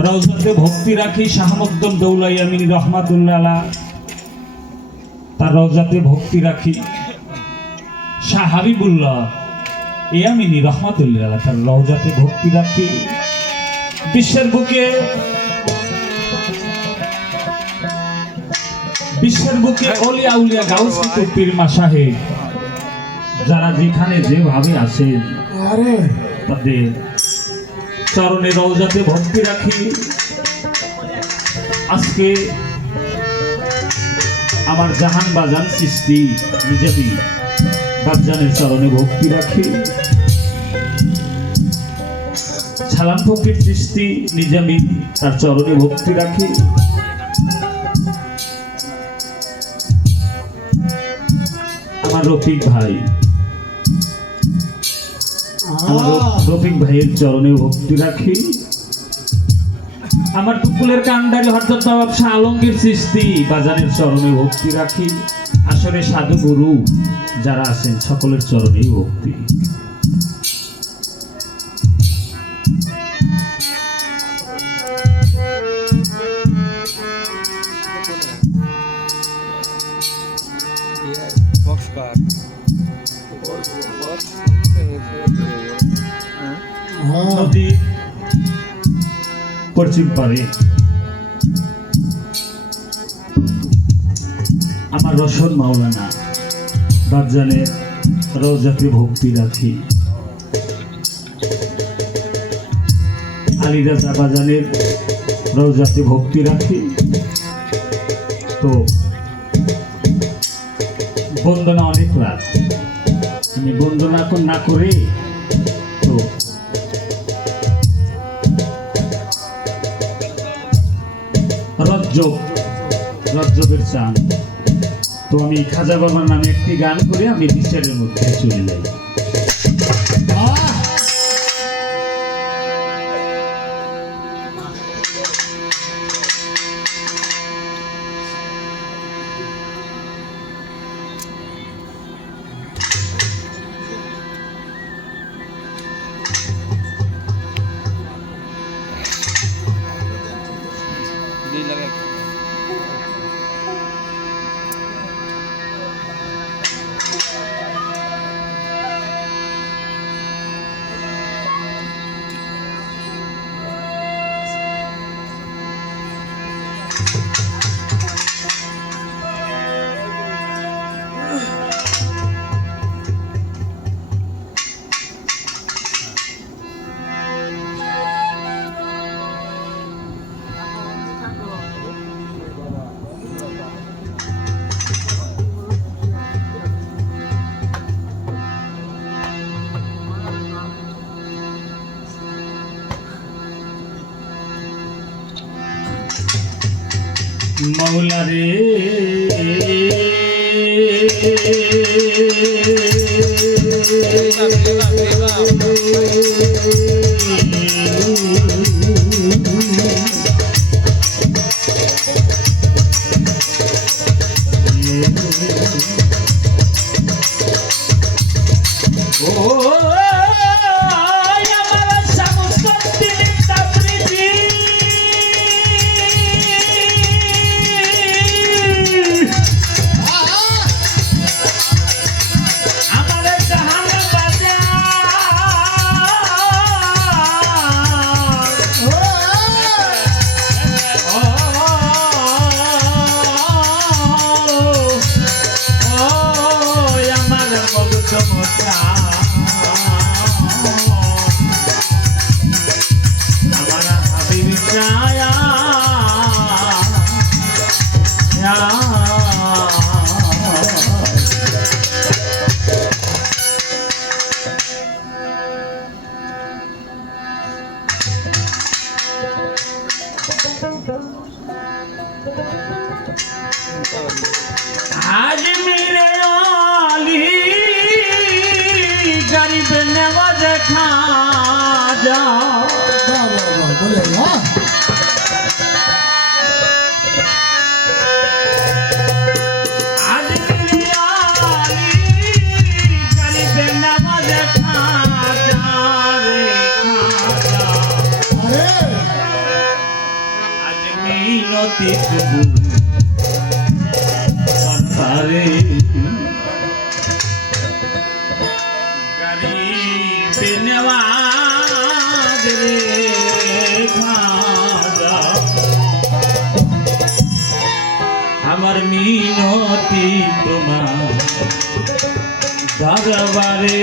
রওজাতে ভক্তি রাখি শাহ মুকদ্দম দৌলা ইয়ামিনী রহমাতুল্লাহ আলাহ, তার রওজাতে ভক্তি রাখি শাহ হাবিবুল্লাহ ইয়ামিনী রহমাতুল্লাহ আলাহ, তার রওজাতে ভক্তি রাখি। বিশ্বের বুকে অলিয়া উলিয়া গাউস কুতুব পীর মাশায়েখ যারা যেখানে যেভাবে আছেন তাদের চরণে রওজাতে ভক্তি রাখি। আজকে আমার জাহান বাজান চিশতি নিজামী বাজানের চরণে ভক্তি রাখি। সালাম ফকির চিশতি নিজামী তার চরণে ভক্তি রাখি। আমার রফিক ভাইয়ের চরণে ভক্তি রাখি। আমার টুকুলের কান্ডারি হযরত নবাব শাহ আলমগীর চিশতি বাজানের চরণে ভক্তি রাখি। আসলে সাধু গুরু যারা আছেন সকলের চরণেই ভক্তি। নদী পশ্চিম পারে আমার রসন মাওলানা বাজানের রওজাতে ভক্তি রাখি। আলী রাজা বাজানের রওজাতে ভক্তি রাখি। তো বন্দনা অনেক রাত, আমি বন্দনা না করে তো রজ্জবের চান, তো আমি খাজা বাবার নামে একটি গান করে আমি বিচারের মধ্যে চলে যাই। মৌলা রে आज मेरे आली गरीब नवाज खा जा आज मेरे आली गरीब नवाज खा जा रे खा जा মিনতি প্রভু তারে গরিব নওয়াজ রে খাজা আমার মিনতি তোমার দরবারে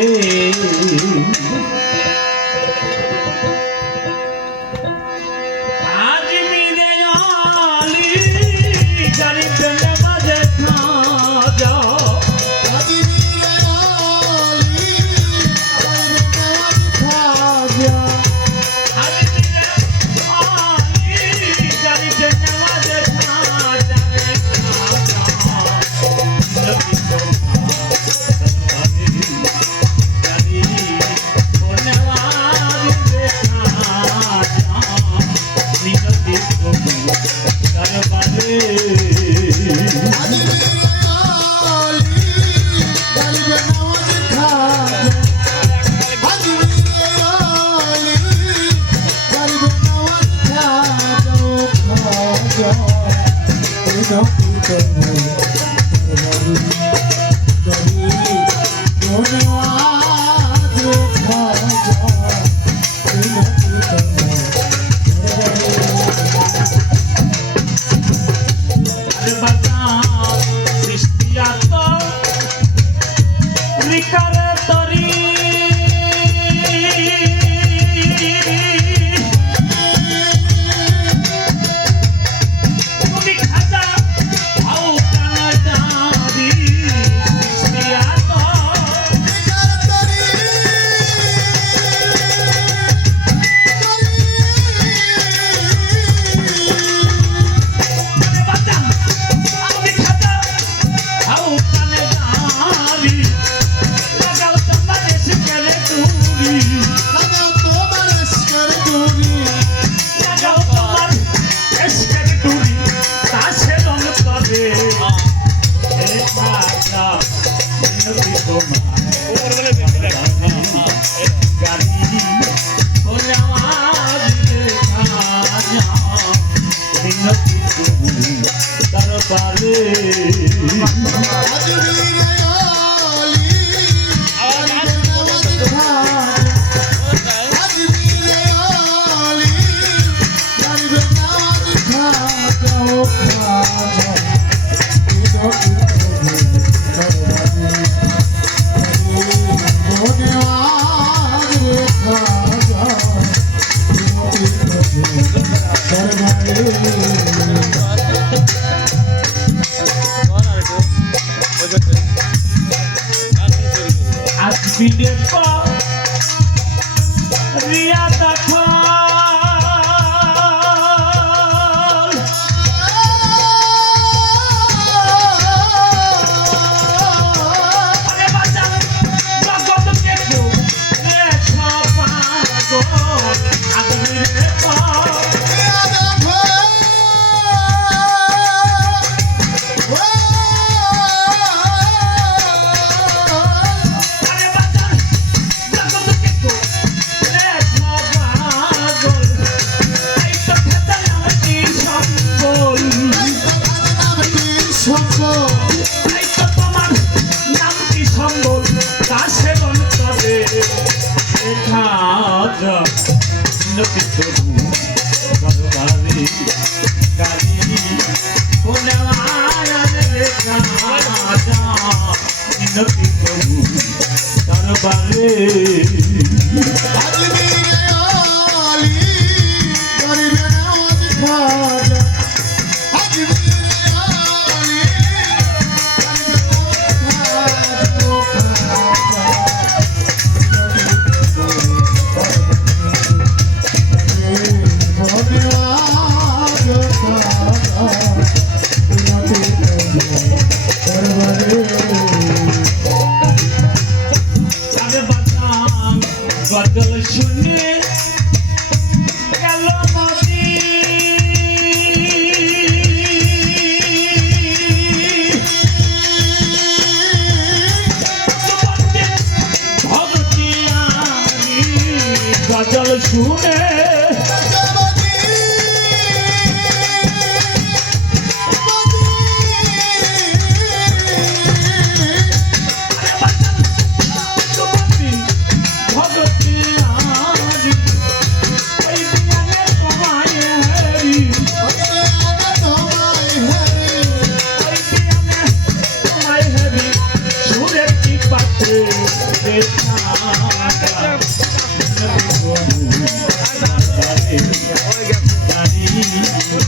গাড়ি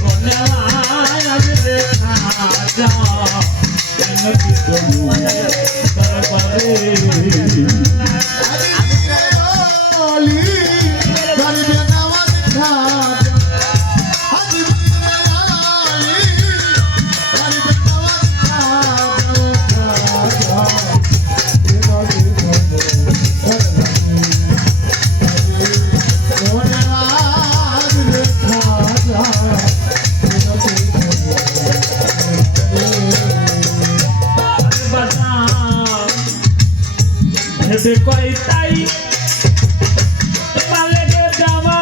বনায় রে খাজা নবী তবু দরবারে ভেবে কই তাই পালে গে যাওয়া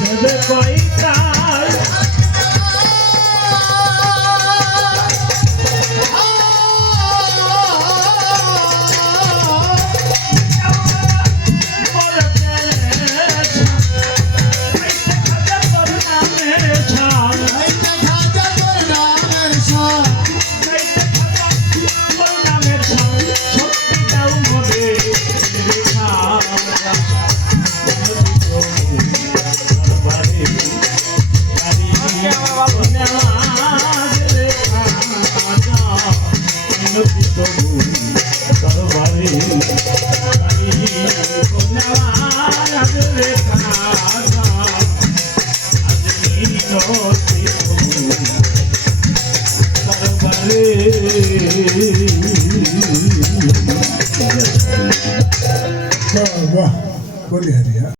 ভেবে কই তাই वाह बोलिए हरिया।